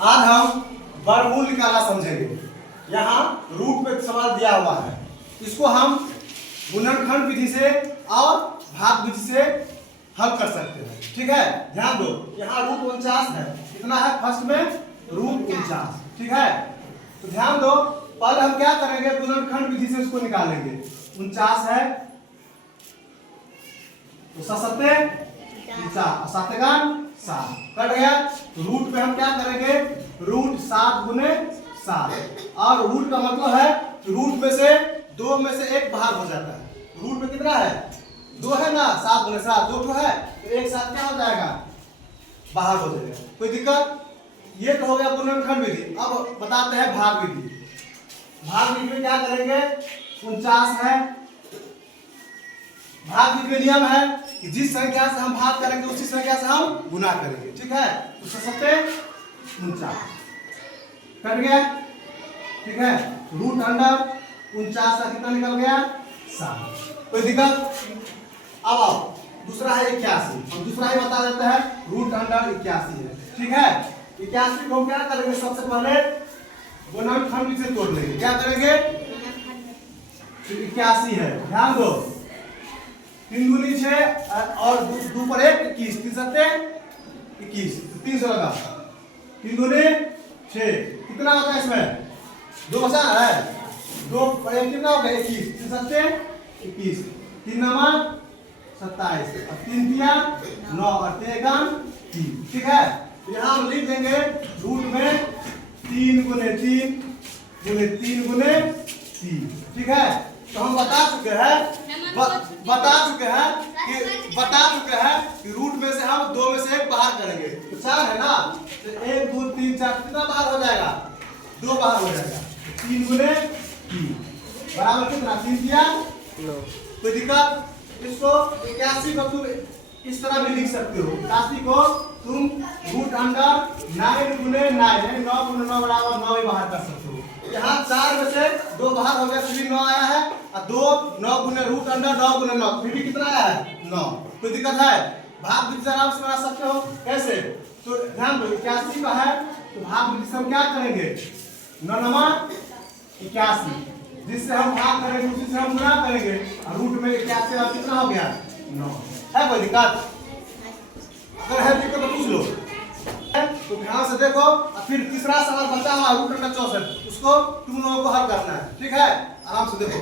आज हम वर्गमूल निकालना समझेंगे। यहाँ रूट पे सवाल दिया हुआ है, इसको हम गुणनखंड विधि से और भाग विधि से हल कर सकते हैं। ठीक है, ध्यान दो, यहाँ रूट 49 है, कितना है फर्स्ट में रूट 49। ठीक है, तो ध्यान दो, पहले हम क्या करेंगे, गुणनखंड विधि से इसको निकालेंगे। 49 है तो 7 7 कट गया, तो रूट पे हम क्या करेंगे, रूट 7 गुने 7, और रूट का मतलब है रूट में से 2 में से 1 भाग हो जाता है। रूट में कितना है, 2 है ना, 7 गुने 7 2 है, तो 1 7 क्या हो जाएगा, बाहर हो जाएगा। कोई दिक्कत, ये तो हो गया गुणनखंड विधि। अब बताते हैं भाग विधि। भाग विधि में क्या करेंगे, 49 है, भाग विधि में नियम है कि जिस संख्या से हम भाग करेंगे उसी संख्या से हम गुना करेंगे। ठीक है, तो 7 49 कट गया। ठीक है, रूट अंडर 49 का कितना निकल गया, 7। कोई दिक्कत। अब आओ, दूसरा है 81, हम दूसरा ही बता देते हैं, रूट अंडर 81 है। ठीक है, 81 को क्या करेंगे, सबसे पहले गुणनखंड से तोड़ लेंगे। क्या करेंगे, 81 है, ध्यान दो, 3 दूनी 6 और 2 पर 1 21, 3 7 21, 300 लगा, 3 दूनी 6, कितना होता है इसमें, 2 बचा है, 2 पर 1 कितना होगा 21, 3 7 21, 3 9 27 और 3 तिया 9 और 3 1 3। ठीक है, यहाँ हम लिख देंगे रूट में 3 गुने 3 गुने 3 गुने 3। ठीक है, तो हम बता चुके हैं कि रूट में से हम 2 में से 1 बाहर करेंगे, तो 4 है ना, तो 1 2 3 4 कितना बाहर हो जाएगा, 2 बाहर हो जाएगा, 3 गुने 3 बराबर कितना, 3 दिया 9। कोई दिक्कत, इसको 81 को तुम इस तरह भी लिख सकते हो, 81 को तुम रूट अंडर 9 गुने 9 9 गुने 9 बराबर 9 ही बाहर कर सकते हो। यहाँ 4 में से 2 बाहर हो गया, फिर 9 आया है, और 2 9 गुने रूट अंडर 9 गुने 9, फिर भी कितना आया है, 9। कोई दिक्कत है, भाग विधि से आराम से बना सकते हो। कैसे, तो ध्यान दो, 81 का है तो भाग विधि से हम क्या करेंगे, 9 9 81, जिससे हम भाग करेंगे उसी से हम गुणा करेंगे, और रूट में 81 और कितना हो गया, 9। है कोई दिक्कत, अगर है दिक्कत तो पूछ लो। तो ध्यान से देखो, और फिर तीसरा सवाल बचा हुआ रूट अंडर 64, उसको तुम लोगों को हल करना है। ठीक है, आराम से देखो।